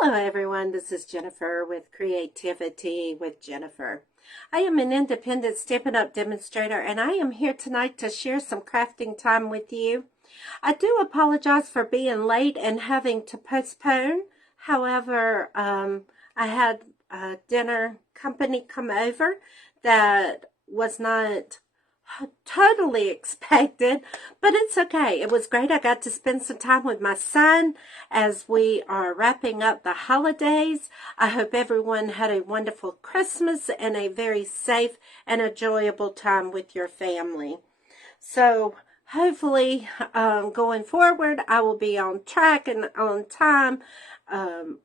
Hello everyone, this is Jennifer with Creativity with Jennifer. I am an independent Stampin' Up! Demonstrator and I am here tonight to share some crafting time with you. I do apologize for being late and having to postpone. However, I had a dinner company come over that was not totally expected, but it's okay. It was great. I got to spend some time with my son as we are wrapping up the holidays. I hope everyone had a wonderful Christmas and a very safe and enjoyable time with your family. So hopefully going forward, I will be on track and on time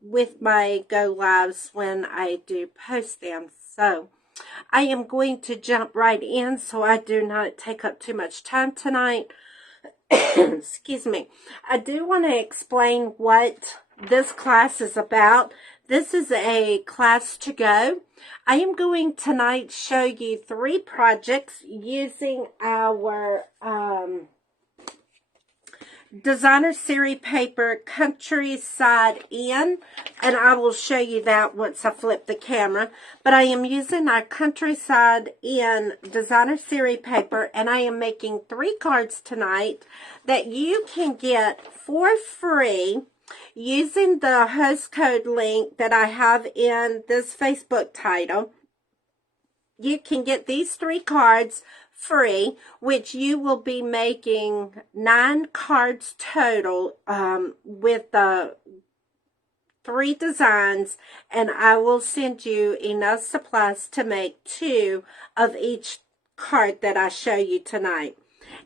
with my go lives when I do post them. So I am going to jump right in so I do not take up too much time tonight. Excuse me. I do want to explain what this class is about. This is a class to go. I am going tonight to show you 3 projects using our designer series paper Countryside Inn, and I will show you that once I flip the camera. But I am using our Countryside Inn designer series paper, and I am making 3 cards tonight that you can get for free using the host code link that I have in this Facebook title. You can get these 3 cards free, which you will be making 9 cards total with the 3 designs, and I will send you enough supplies to make 2 of each card that I show you tonight.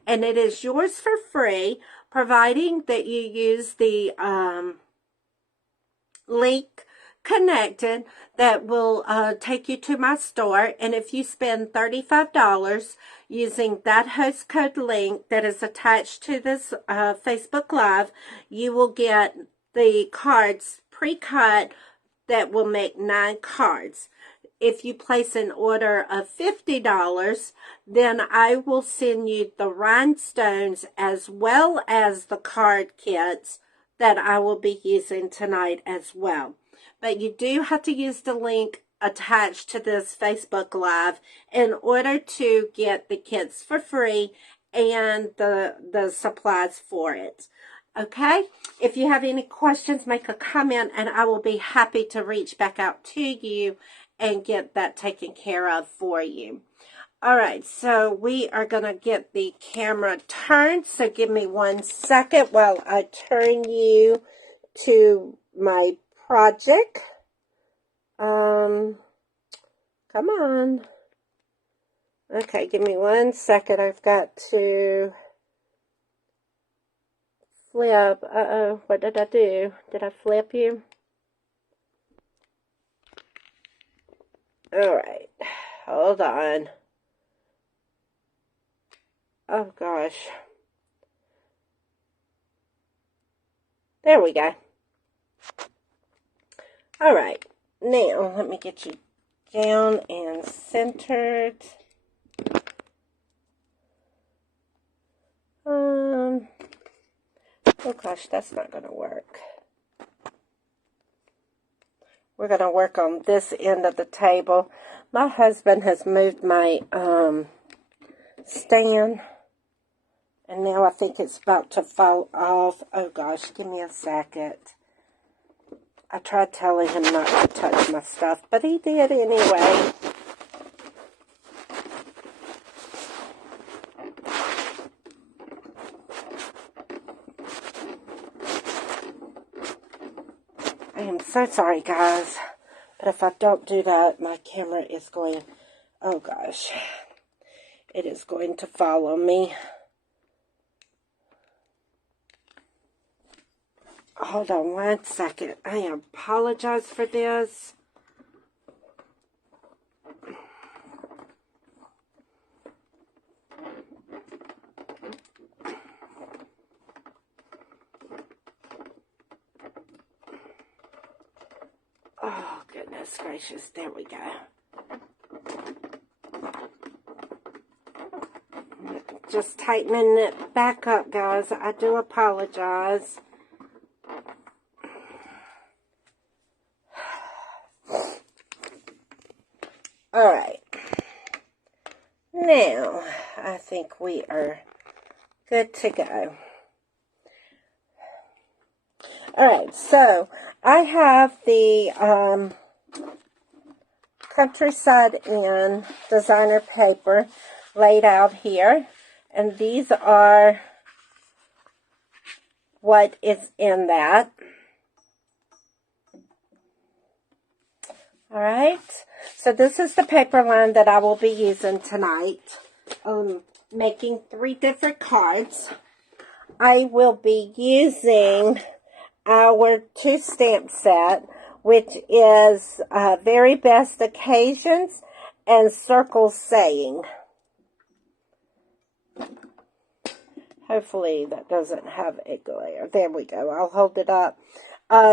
And it is yours for free, providing that you use the link connected that will take you to my store. And if you spend $35 using that host code link that is attached to this Facebook Live, you will get the cards pre-cut that will make 9 cards. If you place an order of $50, then I will send you the rhinestones as well as the card kits that I will be using tonight as well. But you do have to use the link attached to this Facebook Live in order to get the kits for free and the supplies for it. Okay? If you have any questions, make a comment and I will be happy to reach back out to you and get that taken care of for you. All right, so we are going to get the camera turned. So give me 1 second while I turn you to my project. Come on. Okay, give me 1 second. I've got to flip. Uh-oh, what did I do? Did I flip you? All right, hold on. Oh, gosh. There we go. All right. Now, let me get you down and centered. Oh, gosh, that's not going to work. We're going to work on this end of the table. My husband has moved my stand. And now I think it's about to fall off. Oh, gosh, give me a second. I tried telling him not to touch my stuff, but he did anyway. I am so sorry, guys. But if I don't do that, my camera is going... Oh, gosh. It is going to follow me. Hold on 1 second. I apologize for this. Oh, goodness gracious. There we go. Just tightening it back up, guys. I do apologize. Alright. Now, I think we are good to go. Alright, so I have the Countryside Inn designer paper laid out here. And these are what is in that. Alright, so this is the paper line that I will be using tonight. Making 3 different cards. I will be using our 2 stamp set, which is Very Best Occasions and Circle Saying. Hopefully that doesn't have a glare. There we go. I'll hold it up.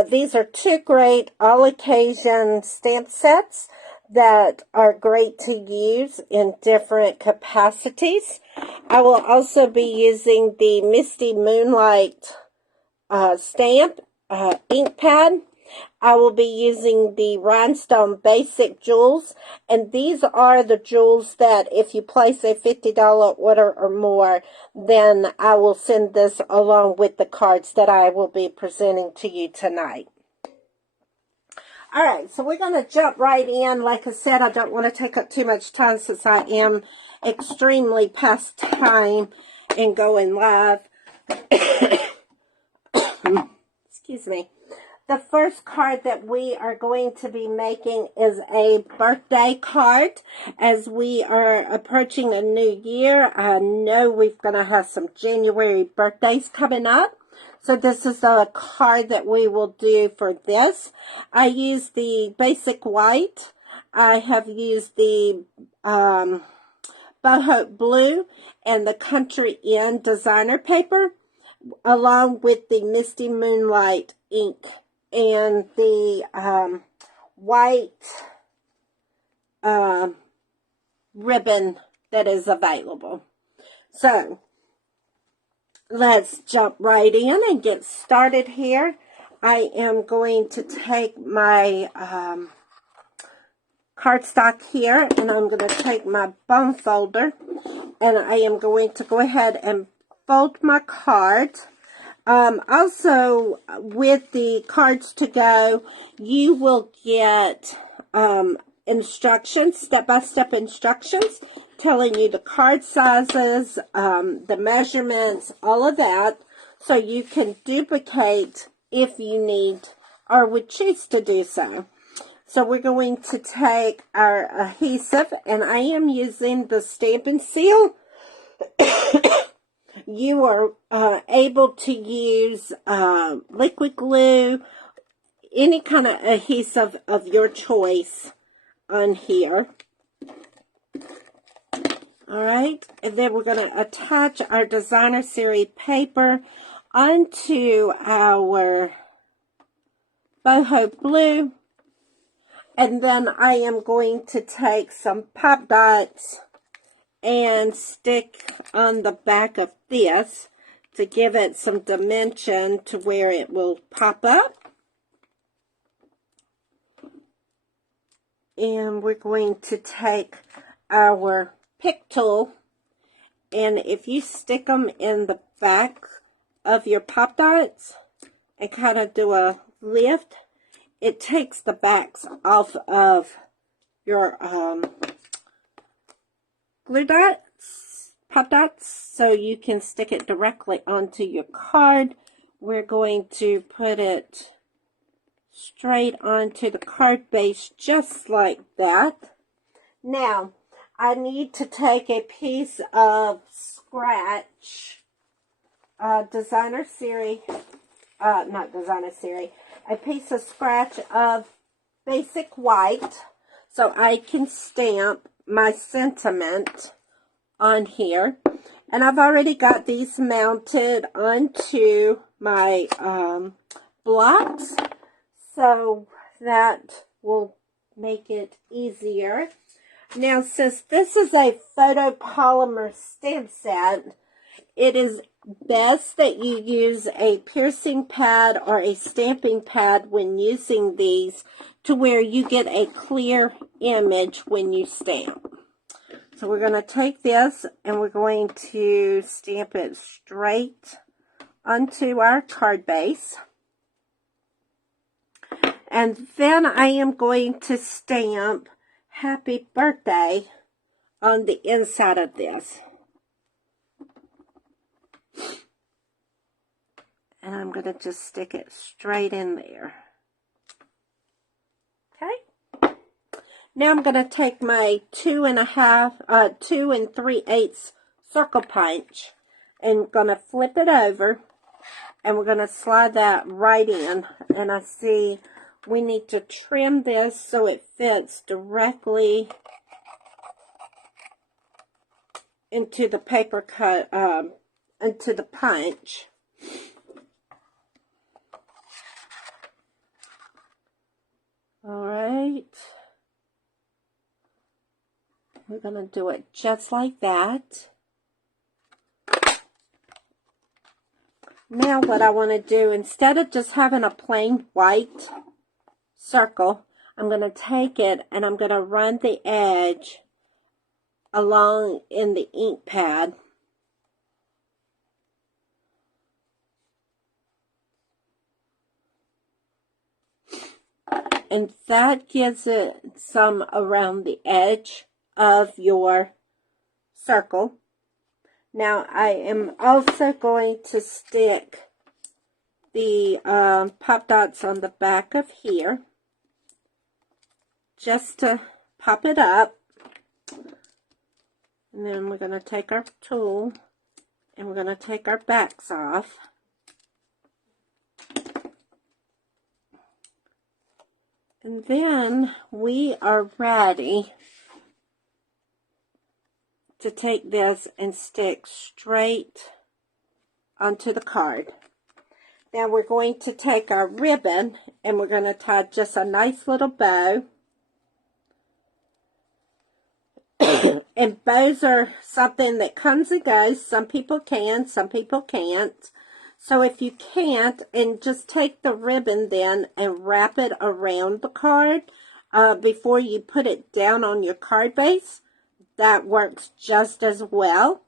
These are 2 great all-occasion stamp sets that are great to use in different capacities. I will also be using the Misty Moonlight stamp ink pad. I will be using the Rhinestone Basic Jewels, and these are the jewels that if you place a $50 order or more, then I will send this along with the cards that I will be presenting to you tonight. Alright, so we're going to jump right in. Like I said, I don't want to take up too much time since I am extremely past time in going live. Excuse me. The first card that we are going to be making is a birthday card. As we are approaching a new year, I know we're going to have some January birthdays coming up. So this is a card that we will do for this. I used the basic white. I have used the Boho Blue and the Country Inn designer paper, along with the Misty Moonlight ink and the white ribbon that is available. So, let's jump right in and get started here. I am going to take my cardstock here, and I'm going to take my bone folder, and I am going to go ahead and fold my card. Also, with the cards to go, you will get instructions, step-by-step instructions, telling you the card sizes, the measurements, all of that, so you can duplicate if you need or would choose to do so. So we're going to take our adhesive, and I am using the Stampin' Seal. You are able to use liquid glue, any kind of adhesive of your choice on here. Alright, and then we're going to attach our designer series paper onto our Boho Blue. And then I am going to take some pop dots and stick on the back of this to give it some dimension to where it will pop up. And we're going to take our pick tool, and if you stick them in the back of your pop dots and kind of do a lift, it takes the backs off of your glue dots, pop dots, so you can stick it directly onto your card. We're going to put it straight onto the card base just like that. Now, I need to take a piece of scratch, designer series, not designer series, a piece of scratch of basic white, so I can stamp my sentiment on here. And I've already got these mounted onto my blocks, so that will make it easier. Now, since this is a photopolymer stamp set, it is best that you use a piercing pad or a stamping pad when using these to where you get a clear image when you stamp. So we're going to take this and we're going to stamp it straight onto our card base. And then I am going to stamp Happy Birthday on the inside of this. And I'm going to just stick it straight in there. Okay. Now I'm going to take my 2 3/8 circle punch and going to flip it over. And we're going to slide that right in. And I see we need to trim this so it fits directly into the paper cut, into the punch. All right. We're going to do it just like that. Now what I want to do, instead of just having a plain white circle, I'm going to take it and I'm going to run the edge along in the ink pad. And that gives it some around the edge of your circle. Now I am also going to stick the pop dots on the back of here just to pop it up. And then we're going to take our tool and we're going to take our backs off. And then we are ready to take this and stick straight onto the card. Now we're going to take our ribbon and we're going to tie just a nice little bow. And bows are something that comes and goes. Some people can, some people can't. So if you can't, and just take the ribbon then and wrap it around the card before you put it down on your card base. That works just as well.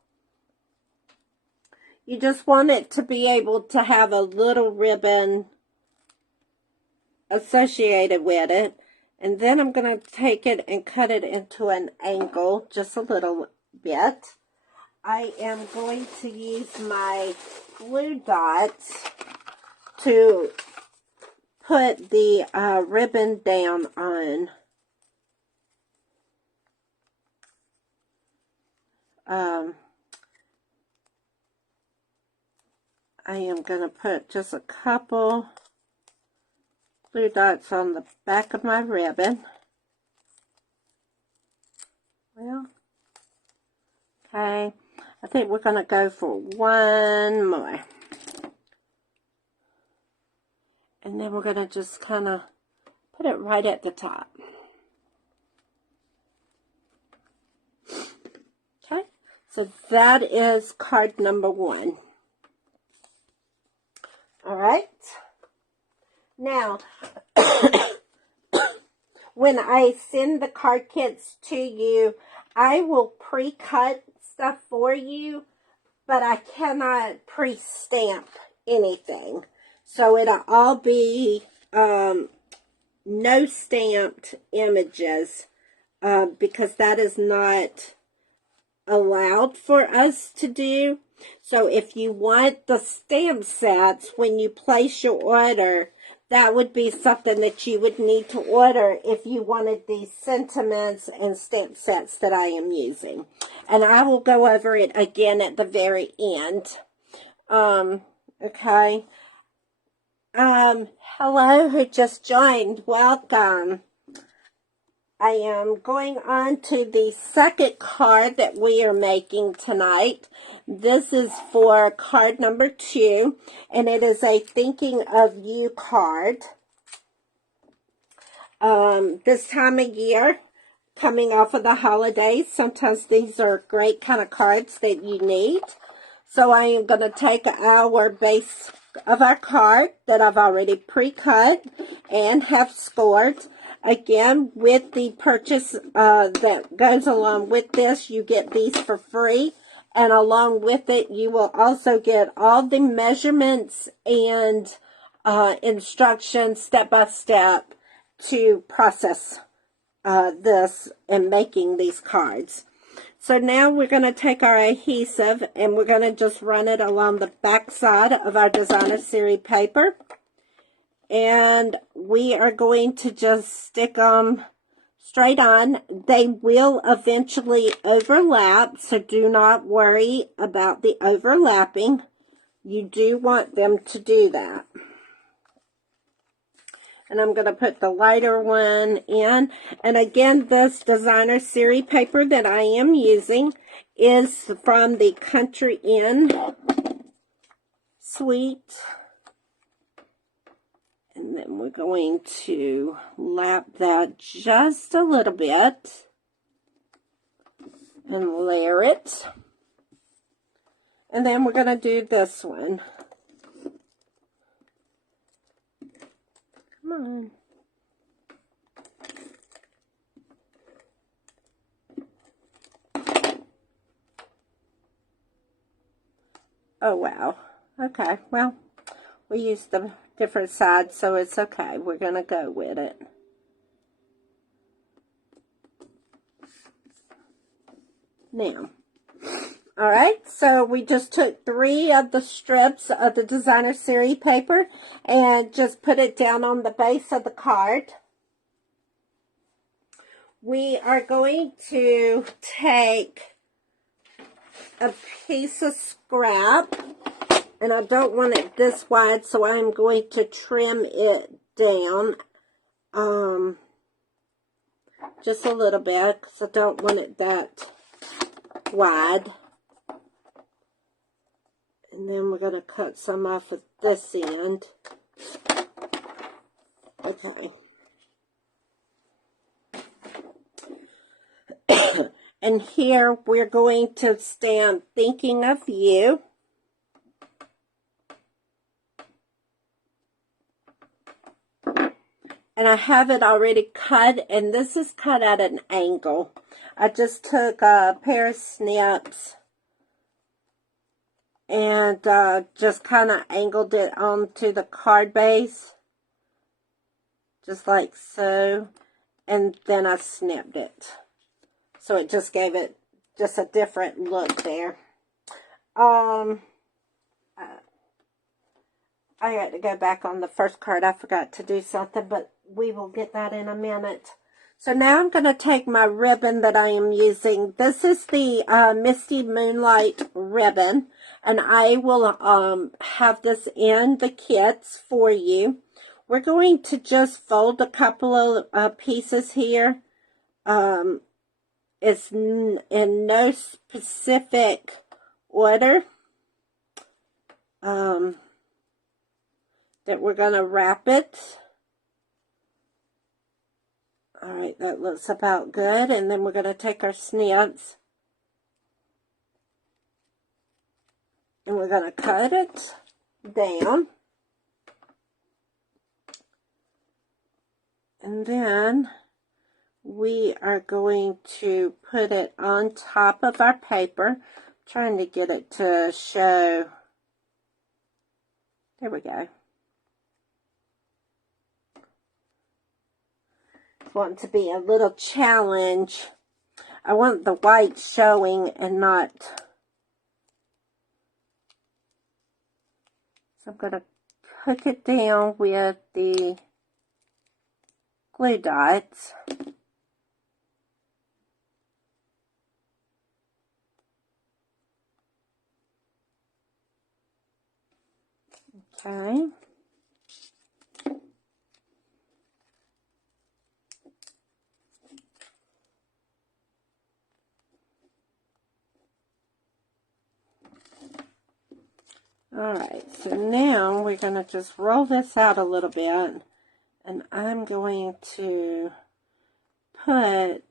You just want it to be able to have a little ribbon associated with it. And then I'm going to take it and cut it into an angle just a little bit. I am going to use my glue dots to put the ribbon down on. I am going to put just a couple glue dots on the back of my ribbon. Well, okay. I think we're going to go for one more. And then we're going to just kind of put it right at the top. Okay, so that is card number 1. All right. Now, when I send the card kits to you, I will pre-cut stuff for you, but I cannot pre-stamp anything. So it'll all be no stamped images because that is not allowed for us to do. So if you want the stamp sets when you place your order, that would be something that you would need to order if you wanted these sentiments and stamp sets that I am using. And I will go over it again at the very end. Okay. Hello, who just joined. Welcome. I am going on to the second card that we are making tonight. This is for card number 2, and it is a Thinking of You card. This time of year, coming off of the holidays, sometimes these are great kind of cards that you need. So I am going to take our base of our card that I've already pre-cut and have scored. Again, with the purchase that goes along with this, you get these for free. And along with it, you will also get all the measurements and instructions step by step to process this and making these cards. So now we're going to take our adhesive and we're going to just run it along the back side of our designer series paper. And we are going to just stick them straight on. They will eventually overlap, so do not worry about the overlapping. You do want them to do that. And I'm going to put the lighter one in. And again, this designer series paper that I am using is from the Country Inn suite. And then we're going to lap that just a little bit and layer it. And then we're going to do this one. Come on. Oh, wow. Okay, well, we used the different sides, so it's okay. We're going to go with it. Now, all right, so we just took 3 of the strips of the designer series paper and just put it down on the base of the card. We are going to take a piece of scrap, and I don't want it this wide, so I'm going to trim it down just a little bit because I don't want it that wide. And then we're going to cut some off at this end. Okay. And here we're going to stamp Thinking of You. And I have it already cut, and this is cut at an angle. I just took a pair of snips and just kind of angled it onto the card base, just like so, and then I snipped it. So it just gave it just a different look there. I got to go back on the first card. I forgot to do something, but we will get that in a minute. So now I'm going to take my ribbon that I am using. This is the Misty Moonlight ribbon, and I will have this in the kits for you. We're going to just fold a couple of pieces here. It's in no specific order that we're going to wrap it. All right, that looks about good. And then we're going to take our snips and we're going to cut it down. And then we are going to put it on top of our paper. I'm trying to get it to show. There we go. Want to be a little challenge. I want the white showing and not. So I'm going to hook it down with the glue dots. Okay. Alright, so now we're going to just roll this out a little bit, and I'm going to I'm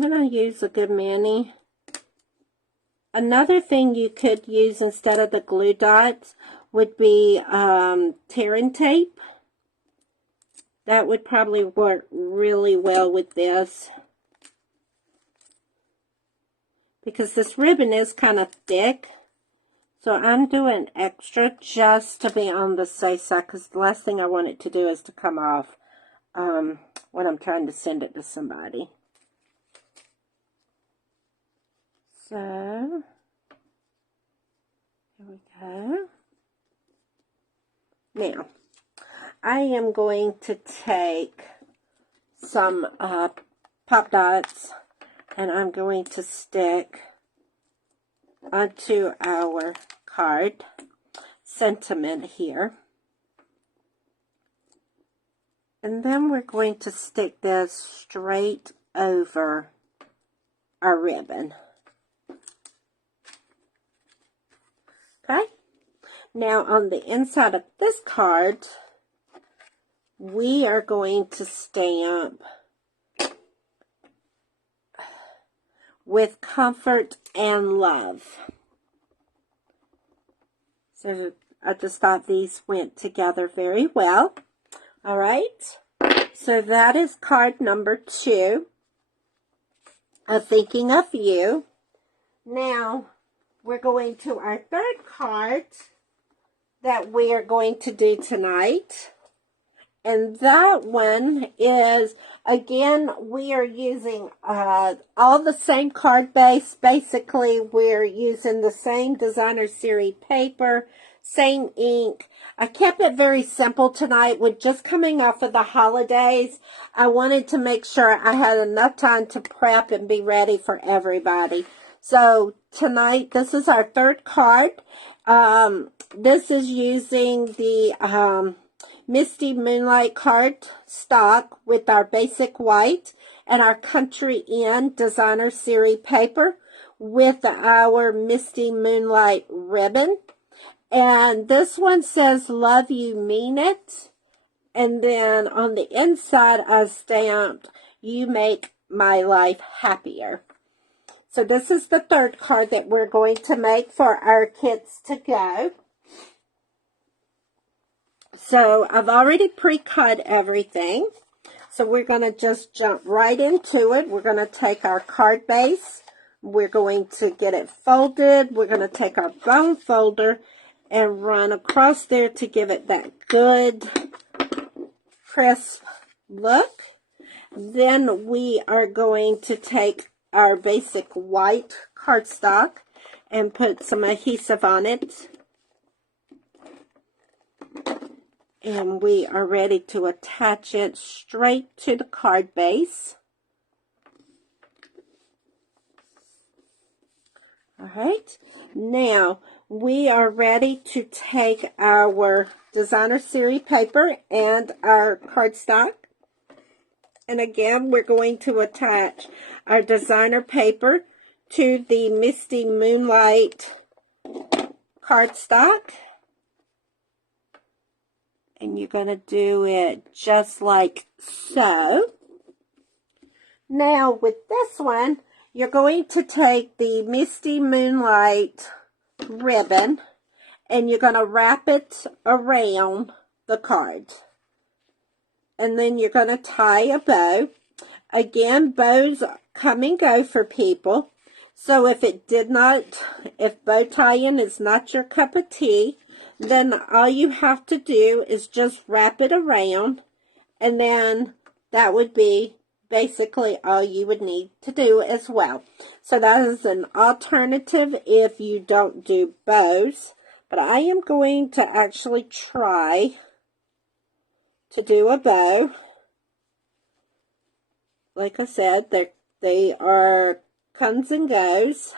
going to use a good many Another thing you could use instead of the glue dots would be tearing tape. That would probably work really well with this, because this ribbon is kind of thick. So I'm doing extra just to be on the safe side, because the last thing I want it to do is to come off when I'm trying to send it to somebody. So, here we go. Now, I am going to take some pop dots, and I'm going to stick onto our card sentiment here. And then we're going to stick this straight over our ribbon. Okay? Now on the inside of this card, we are going to stamp with comfort and love. So I just thought these went together very well. All right, so that is card number 2 of Thinking of You. Now, we're going to our third card that we are going to do tonight. And that one is, again, we are using all the same card base. Basically, we're using the same Designer Series paper, same ink. I kept it very simple tonight with just coming off of the holidays. I wanted to make sure I had enough time to prep and be ready for everybody. So tonight, this is our third card. This is using the Misty Moonlight card stock with our basic white and our Country Inn Designer Series paper with our Misty Moonlight ribbon. And this one says, "Love You, Mean It." And then on the inside, I stamped, "You Make My Life Happier." So this is the third card that we're going to make for our kits to go. So I've already pre-cut everything. So we're going to just jump right into it. We're going to take our card base. We're going to get it folded. We're going to take our bone folder and run across there to give it that good, crisp look. Then we are going to take our basic white cardstock and put some adhesive on it. And we are ready to attach it straight to the card base. All right, now we are ready to take our Designer Series paper and our cardstock. And again, we're going to attach our designer paper to the Misty Moonlight cardstock. And you're going to do it just like so. Now with this one, you're going to take the Misty Moonlight ribbon and you're going to wrap it around the card. And then you're going to tie a bow. Again, bows come and go for people. So if bow tying is not your cup of tea, then all you have to do is just wrap it around, and then that would be basically all you would need to do as well. So that is an alternative if you don't do bows, but I am going to actually try to do a bow. Like I said, they are comes and goes.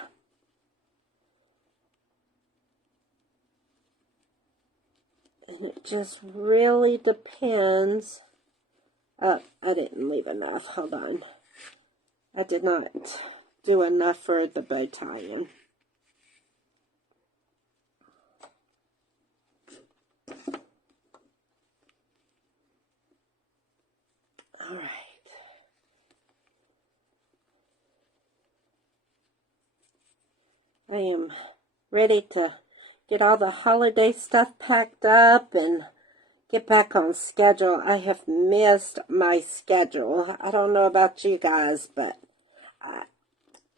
And it just really depends. I didn't leave enough. Hold on. I did not do enough for the bow tying. All right. I am ready to get all the holiday stuff packed up and get back on schedule. I have missed my schedule. I don't know about you guys, but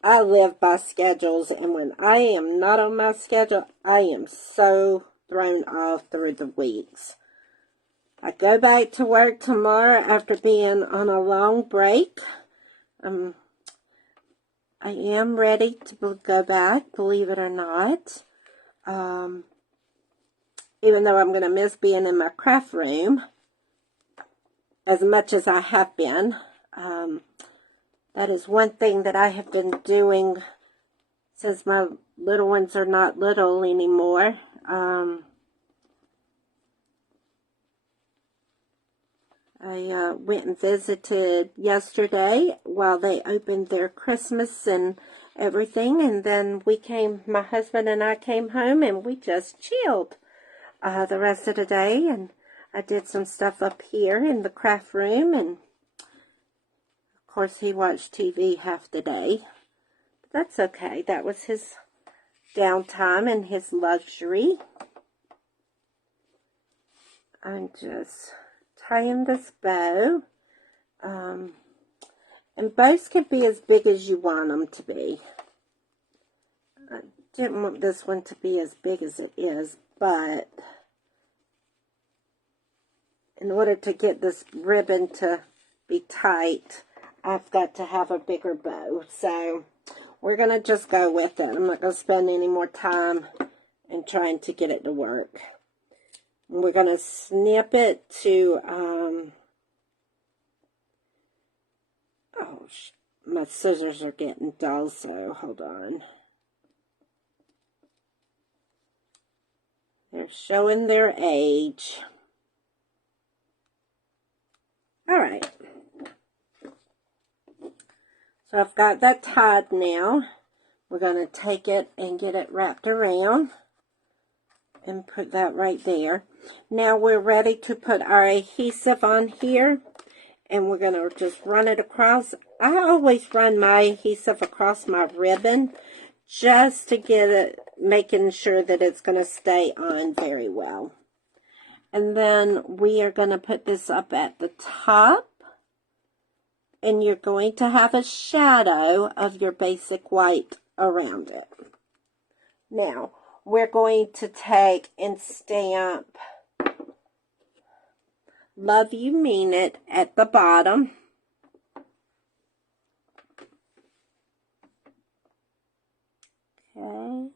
I live by schedules, and when I am not on my schedule, I am so thrown off through the weeks. I go back to work tomorrow after being on a long break. I am ready to go back, believe it or not. Even though I'm going to miss being in my craft room as much as I have been. That is one thing that I have been doing since my little ones are not little anymore. I went and visited yesterday while they opened their Christmas and everything, and then my husband and I came home and we just chilled the rest of the day, and I did some stuff up here in the craft room, and of course he watched TV half the day. But that's okay. That was his downtime and his luxury. I'm just tying this bow. And bows can be as big as you want them to be. I didn't want this one to be as big as it is, but in order to get this ribbon to be tight, I've got to have a bigger bow. So we're going to just go with it. I'm not going to spend any more time in trying to get it to work. We're going to snip it to, my scissors are getting dull, so hold on. They're showing their age. All right. So I've got that tied now. We're going to take it and get it wrapped around and put that right there. Now we're ready to put our adhesive on here, and we're going to just run it across. I always run my adhesive across my ribbon just to get it, making sure that it's going to stay on very well. And then we are going to put this up at the top, and you're going to have a shadow of your basic white around it. Now, we're going to take and stamp Love You Mean It at the bottom. Okay.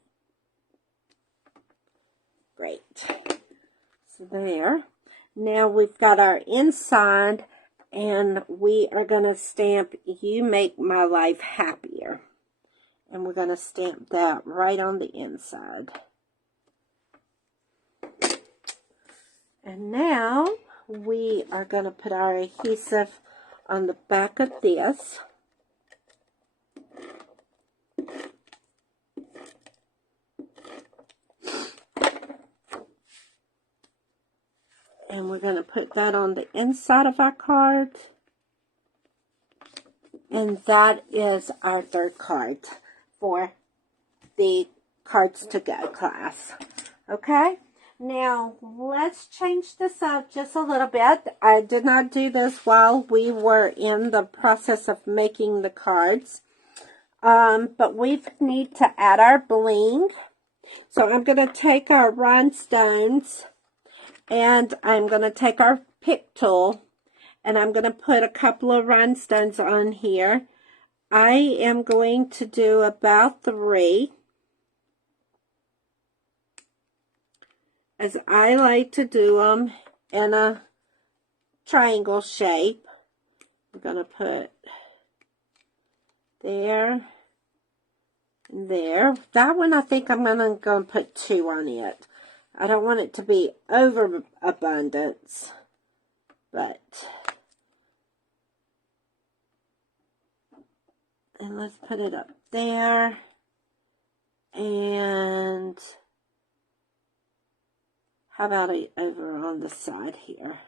Great. So there. Now we've got our inside, and we are going to stamp You Make My Life Happier. And we're going to stamp that right on the inside. And now we are going to put our adhesive on the back of this. And we're going to put that on the inside of our card. And that is our third card for the Cards to Go class. Okay? Now, let's change this up just a little bit. I did not do this while we were in the process of making the cards. But we need to add our bling. So I'm going to take our rhinestones, and I'm going to take our pick tool, and I'm going to put a couple of rhinestones on here. I am going to do about 3. As I like to do them in a triangle shape. I'm going to put there and there. That one I think I'm going to go and put 2 on it. I don't want it to be overabundance, but... And let's put it up there. And... how about it over on the side here?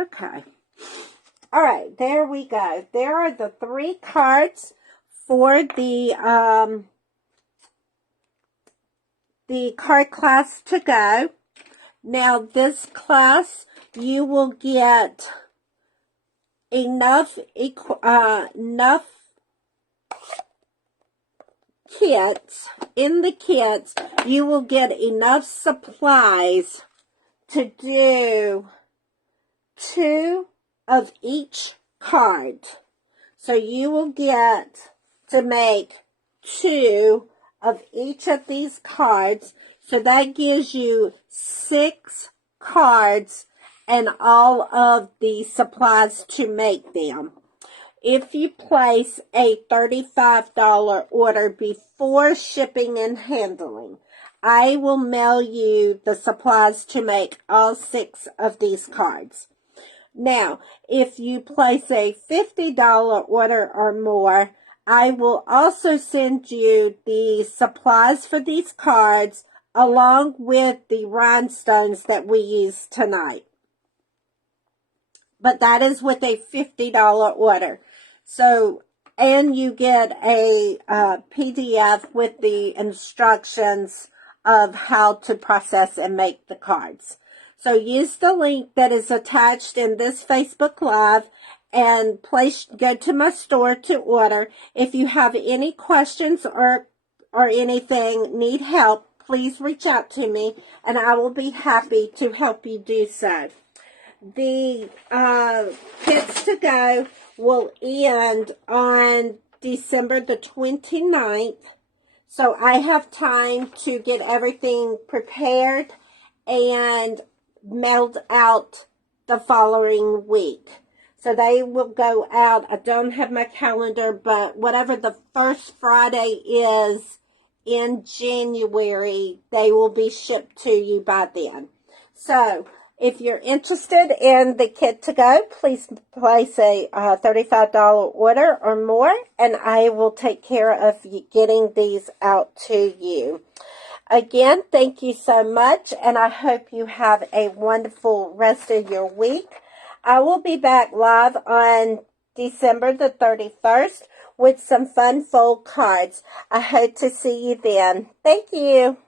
Okay. All right, there we go. There are the 3 cards for the the card class to go. Now, this class, you will get enough kits. In the kits, you will get enough supplies to do 2 of each card. So you will get to make 2 of each of these cards. So that gives you 6 cards and all of the supplies to make them. If you place a $35 order before shipping and handling, I will mail you the supplies to make all 6 of these cards. Now, if you place a $50 order or more, I will also send you the supplies for these cards along with the rhinestones that we use tonight. But that is with a $50 order. So, and you get a PDF with the instructions of how to process and make the cards. So use the link that is attached in this Facebook Live and go to my store to order. If you have any questions or anything, need help, please reach out to me and I will be happy to help you do so. The kits to go will end on December the 29th. So I have time to get everything prepared and mailed out the following week. So they will go out. I don't have my calendar, but whatever the first Friday is in January, they will be shipped to you by then. So if you're interested in the kit to go, please place a $35 order or more, and I will take care of getting these out to you. Again, thank you so much, and I hope you have a wonderful rest of your week. I will be back live on December the 31st with some fun fold cards. I hope to see you then. Thank you.